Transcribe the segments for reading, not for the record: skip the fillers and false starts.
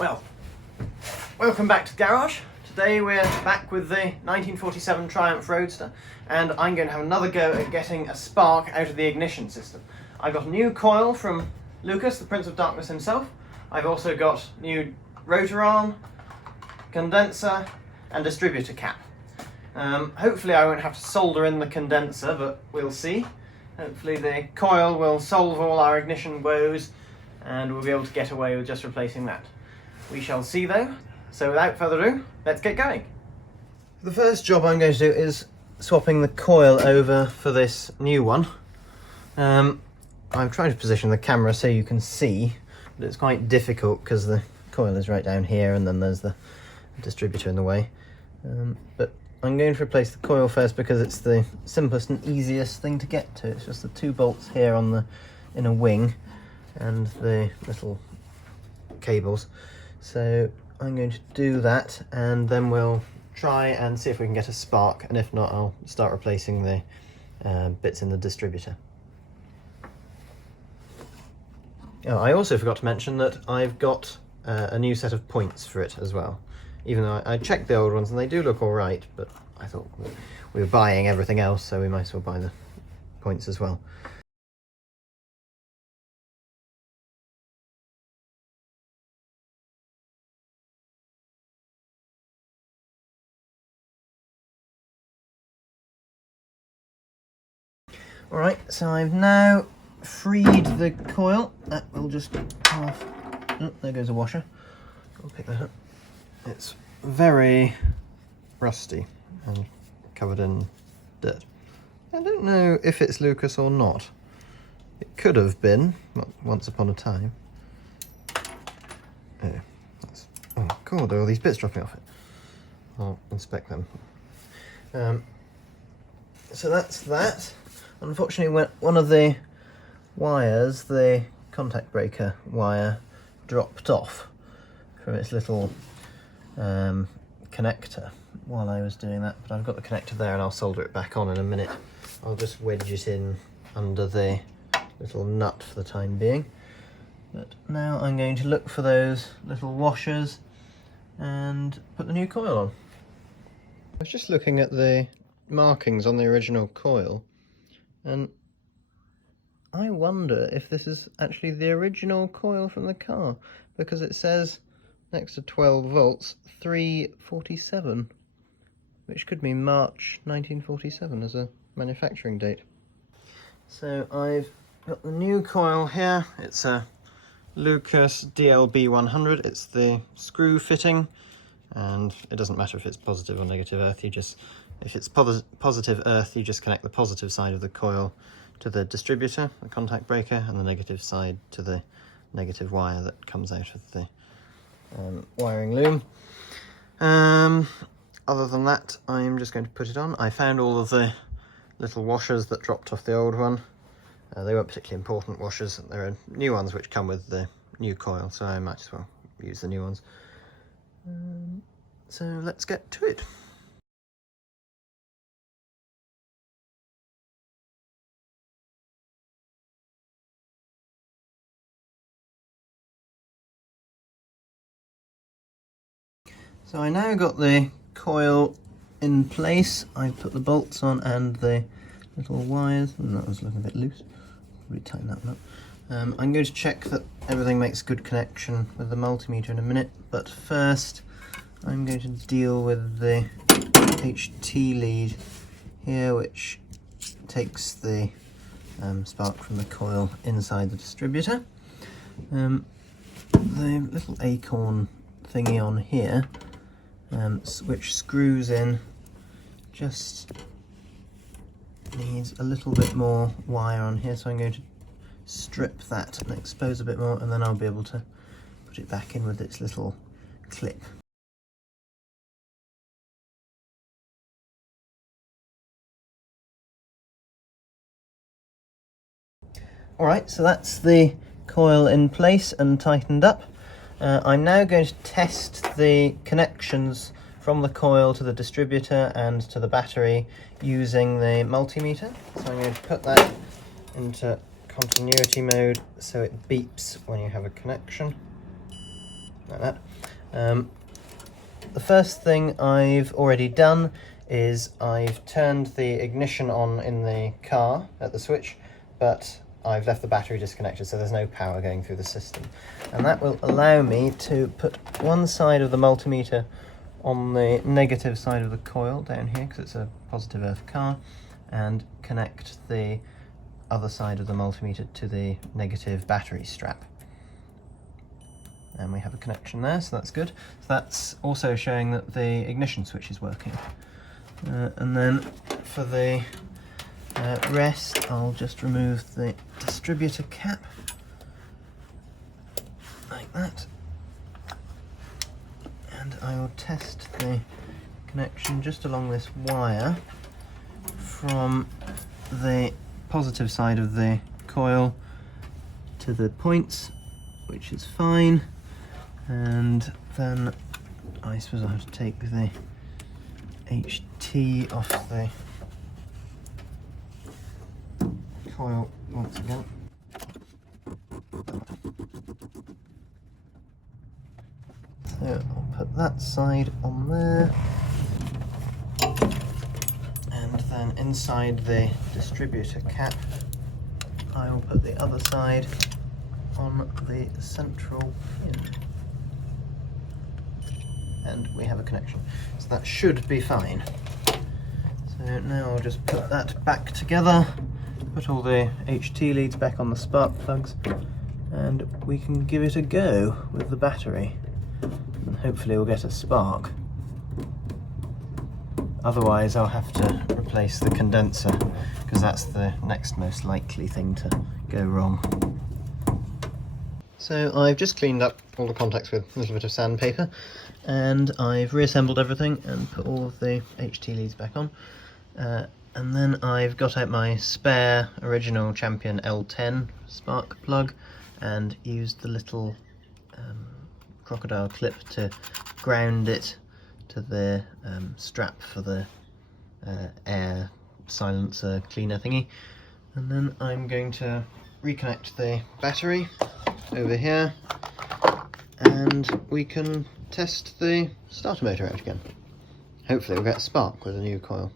Well, welcome back to the garage. Today we're back with the 1947 Triumph Roadster, and I'm going to have another go at getting a spark out of the ignition system. I've got a new coil from Lucas, the Prince of Darkness himself. I've also got new rotor arm, condenser, and distributor cap. Hopefully I won't have to solder in the condenser, but we'll see. Hopefully the coil will solve all our ignition woes and we'll be able to get away with just replacing that. We shall see though. So without further ado, let's get going. The first job I'm going to do is swapping the coil over for this new one. I'm trying to position the camera so you can see, but it's quite difficult because the coil is right down here and then there's the distributor in the way. But I'm going to replace the coil first because it's the simplest and easiest thing to get to. It's just the two bolts here on the inner wing and the little cables. So I'm going to do that and then we'll try and see if we can get a spark, and if not I'll start replacing the bits in the distributor. Oh, I also forgot to mention that I've got a new set of points for it as well. Even though I checked the old ones and they do look alright, but I thought we were buying everything else, so we might as well buy the points as well. Alright, so I've now freed the coil. That will just come off. Oh, there goes a washer. I'll pick that up. It's very rusty and covered in dirt. I don't know if it's Lucas or not. It could have been, once upon a time. Oh god, there are all these bits dropping off it. I'll inspect them. So that's that. Unfortunately, one of the wires, the contact breaker wire, dropped off from its little connector while I was doing that, but I've got the connector there and I'll solder it back on in a minute. I'll just wedge it in under the little nut for the time being. But now I'm going to look for those little washers and put the new coil on. I was just looking at the markings on the original coil, and I wonder if this is actually the original coil from the car, because it says next to 12 volts 347, which could mean March 1947 as a manufacturing date. So I've got the new coil here. It's a Lucas DLB 100. It's the screw fitting, and it doesn't matter if it's positive or negative earth. If it's positive earth, you just connect the positive side of the coil to the distributor, the contact breaker, and the negative side to the negative wire that comes out of the wiring loom. Other than that, I'm just going to put it on. I found all of the little washers that dropped off the old one. They weren't particularly important washers. There are new ones which come with the new coil, so I might as well use the new ones. So let's get to it. So I now got the coil in place. I put the bolts on and the little wires, and that was looking a bit loose. Probably tighten that one up. I'm going to check that everything makes good connection with the multimeter in a minute, but first I'm going to deal with the HT lead here, which takes the spark from the coil inside the distributor. The little acorn thingy on here, which screws in, just needs a little bit more wire on here, so I'm going to strip that and expose a bit more, and then I'll be able to put it back in with its little clip. Alright, so that's the coil in place and tightened up. I'm now going to test the connections from the coil to the distributor and to the battery using the multimeter. So I'm going to put that into continuity mode so it beeps when you have a connection. like that. The first thing I've already done is I've turned the ignition on in the car at the switch, but I've left the battery disconnected, so there's no power going through the system. And that will allow me to put one side of the multimeter on the negative side of the coil down here, because it's a positive earth car, and connect the other side of the multimeter to the negative battery strap. And we have a connection there, so that's good. So that's also showing that the ignition switch is working. And then for the rest, I'll just remove the distributor cap, like that. And I will test the connection just along this wire from the positive side of the coil to the points, which is fine. And then I suppose I'll have to take the HT off the coil once again. So I'll put that side on there, and then inside the distributor cap I will put the other side on the central pin. And we have a connection. So that should be fine. So now I'll just put that back together, put all the HT leads back on the spark plugs, and we can give it a go with the battery. And hopefully we'll get a spark. Otherwise I'll have to replace the condenser, because that's the next most likely thing to go wrong. So I've just cleaned up all the contacts with a little bit of sandpaper, and I've reassembled everything and put all of the HT leads back on. And then I've got out my spare original Champion L10 spark plug and used the little crocodile clip to ground it to the strap for the air silencer cleaner thingy. And then I'm going to reconnect the battery over here, and we can test the starter motor out again. Hopefully we'll get a spark with a new coil.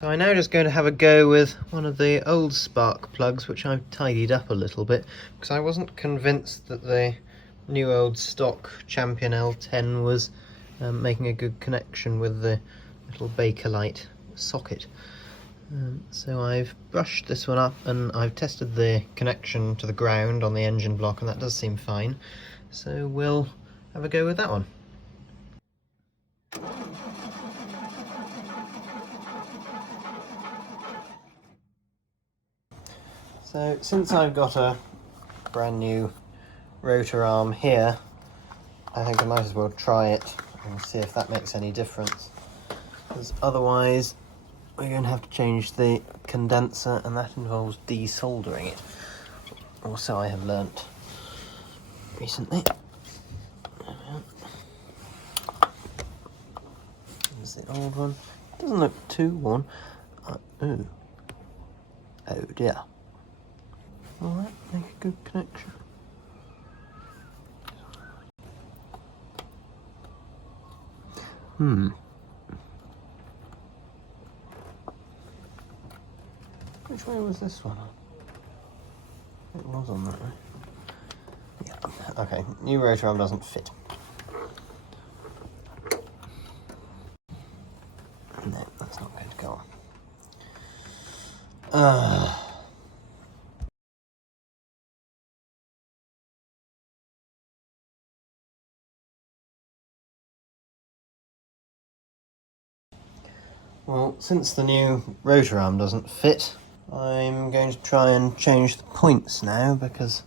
So I'm now just going to have a go with one of the old spark plugs, which I've tidied up a little bit, because I wasn't convinced that the new old stock Champion L10 was making a good connection with the little Bakelite socket. So I've brushed this one up and I've tested the connection to the ground on the engine block, and that does seem fine. So we'll have a go with that one. So since I've got a brand new rotor arm here, I think I might as well try it and see if that makes any difference, because otherwise we're going to have to change the condenser, and that involves desoldering it, or so I have learnt recently. There's the old one. It doesn't look too worn. Ooh. Oh dear. Will that make a good connection? Which way was this one? It was on that way. Yeah, okay, new rotor arm doesn't fit. No, that's not going to go on. Well, since the new rotor arm doesn't fit, I'm going to try and change the points now, because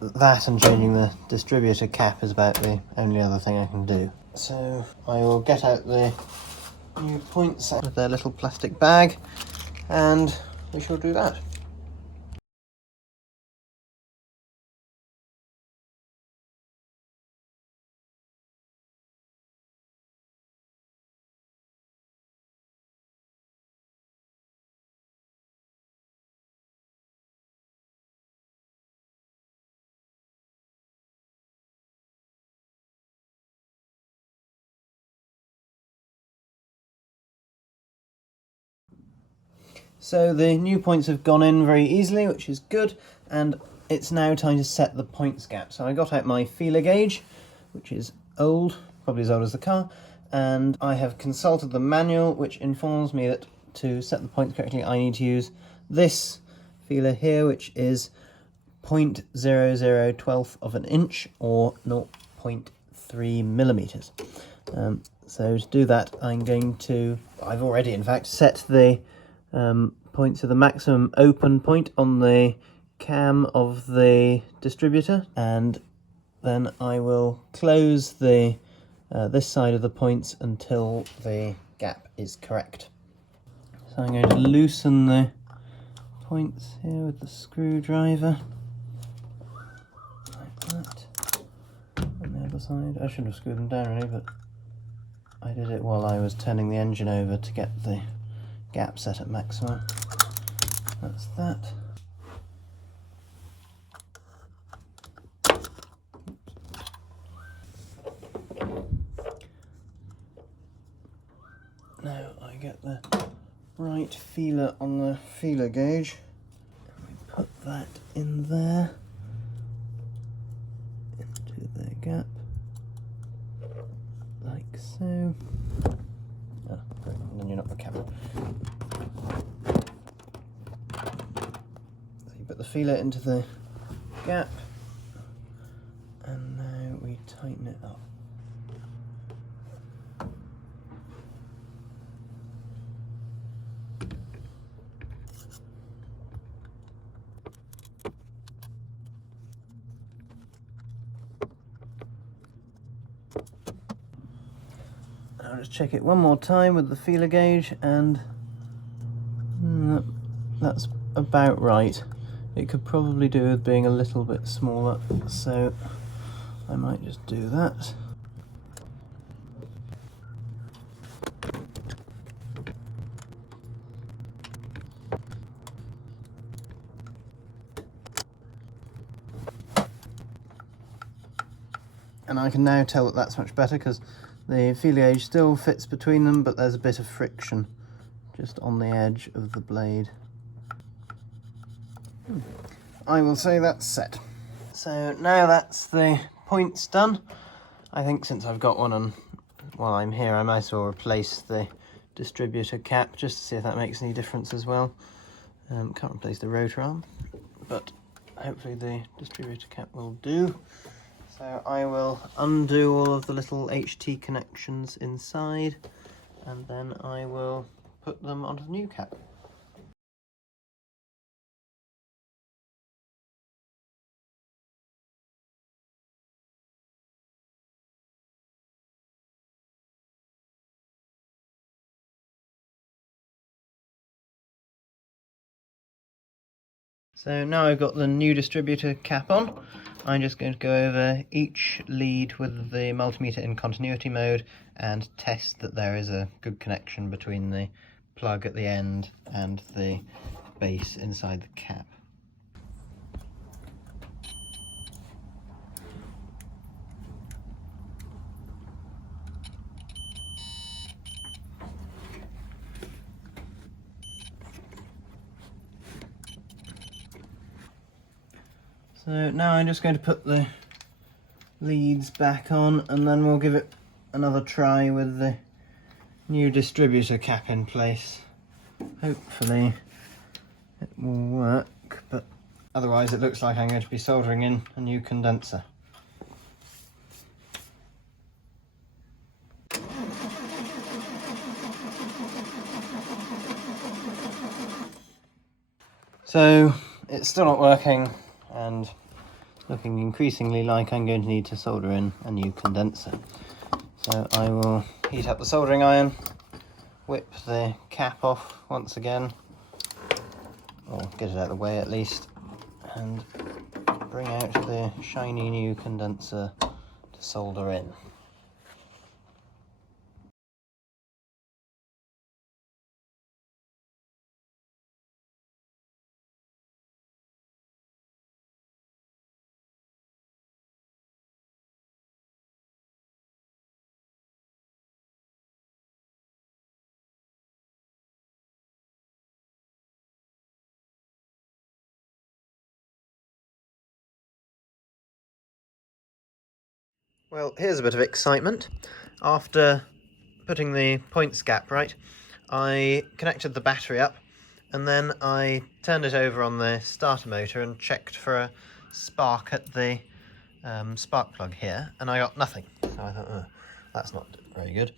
that and changing the distributor cap is about the only other thing I can do. So I will get out the new points out of their little plastic bag, and we shall do that. So the new points have gone in very easily, which is good, and it's now time to set the points gap. So I got out my feeler gauge, which is old, probably as old as the car, and I have consulted the manual, which informs me that to set the points correctly I need to use this feeler here, which is 0.0012 of an inch or 0.3 millimeters. So to do that, I've already in fact set the point to the maximum open point on the cam of the distributor, and then I will close the this side of the points until the gap is correct. So I'm going to loosen the points here with the screwdriver, like that. On the other side, I should have screwed them down really, but I did it while I was turning the engine over to get the gap set at maximum. That's that. Now I get the right feeler on the feeler gauge. We put that in there, into the gap, like so. Ah, great, and then you're not the camera. So you put the feeler into the gap, and now we tighten it up. I'll just check it one more time with the feeler gauge, and that's about right. It could probably do with being a little bit smaller, so I might just do that. And I can now tell that that's much better because the feeler gauge still fits between them, but there's a bit of friction just on the edge of the blade. I will say that's set. So now that's the points done. I think since I've got one on while I'm here, I might as well replace the distributor cap just to see if that makes any difference as well. Can't replace the rotor arm, but hopefully the distributor cap will do. So I will undo all of the little HT connections inside, and then I will put them onto the new cap. So now I've got the new distributor cap on, I'm just going to go over each lead with the multimeter in continuity mode and test that there is a good connection between the plug at the end and the base inside the cap. So now I'm just going to put the leads back on, and then we'll give it another try with the new distributor cap in place. Hopefully it will work, but otherwise it looks like I'm going to be soldering in a new condenser. So it's still not working, and looking increasingly like I'm going to need to solder in a new condenser. So I will heat up the soldering iron, whip the cap off once again, or get it out of the way at least, and bring out the shiny new condenser to solder in. Well, here's a bit of excitement. After putting the points gap right, I connected the battery up and then I turned it over on the starter motor and checked for a spark at the spark plug here, and I got nothing. So I thought, oh, that's not very good.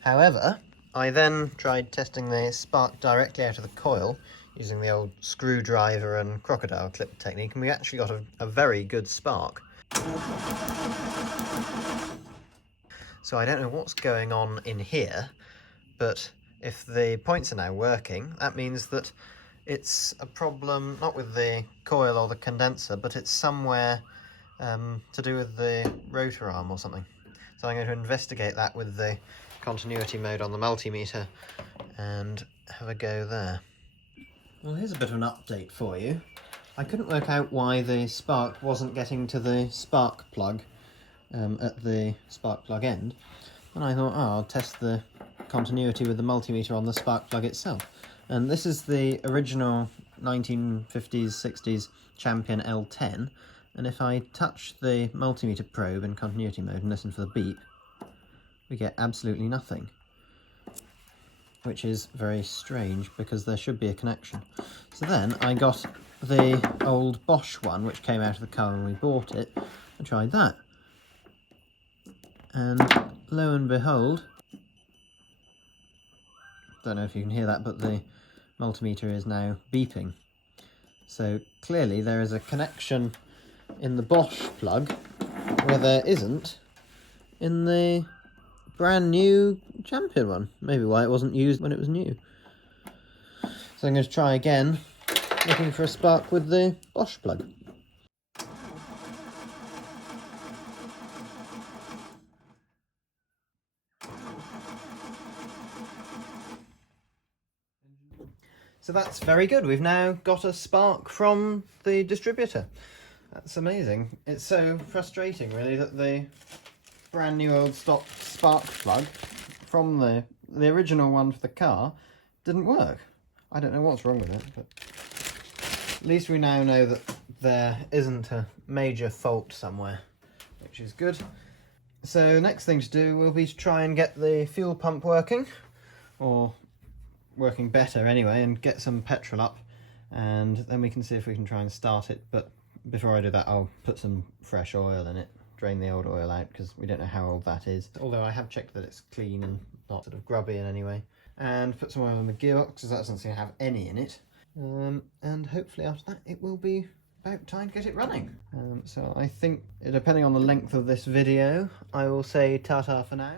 However, I then tried testing the spark directly out of the coil using the old screwdriver and crocodile clip technique, and we actually got a very good spark. So I don't know what's going on in here, but if the points are now working, that means that it's a problem not with the coil or the condenser, but it's somewhere to do with the rotor arm or something. So I'm going to investigate that with the continuity mode on the multimeter and have a go there. Well, here's a bit of an update for you. I couldn't work out why the spark wasn't getting to the spark plug at the spark plug end, and I thought, oh, I'll test the continuity with the multimeter on the spark plug itself. And this is the original 1950s 60s Champion L10, and if I touch the multimeter probe in continuity mode and listen for the beep, we get absolutely nothing, which is very strange because there should be a connection. So then I got the old Bosch one, which came out of the car when we bought it, and tried that. And lo and behold, don't know if you can hear that, but the multimeter is now beeping. So clearly there is a connection in the Bosch plug where there isn't in the brand new Champion one. Maybe why it wasn't used when it was new. So I'm going to try again, looking for a spark with the Bosch plug. So that's very good. We've now got a spark from the distributor. That's amazing. It's so frustrating, really, that the brand new old stock spark plug from the original one for the car didn't work. I don't know what's wrong with it, but at least we now know that there isn't a major fault somewhere, which is good. So next thing to do will be to try and get the fuel pump working, or working better anyway, and get some petrol up, and then we can see if we can try and start it. But before I do that, I'll put some fresh oil in it, drain the old oil out, because we don't know how old that is, although I have checked that it's clean and not sort of grubby in any way, and put some oil in the gearbox because that doesn't seem to have any in it, and hopefully after that it will be about time to get it running. So I think, depending on the length of this video, I will say ta-ta for now.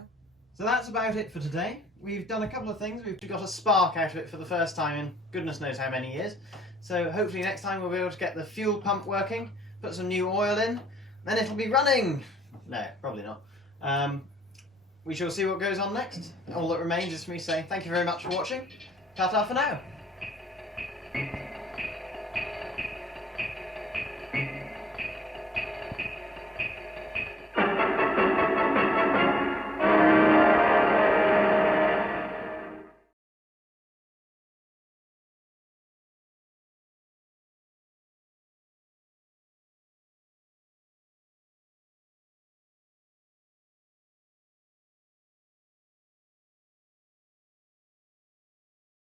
So that's about it for today. We've done a couple of things. We've got a spark out of it for the first time in goodness knows how many years. So hopefully next time we'll be able to get the fuel pump working, put some new oil in, then it'll be running. No, probably not. We shall see what goes on next. All that remains is for me to say thank you very much for watching. Ta-ta for now.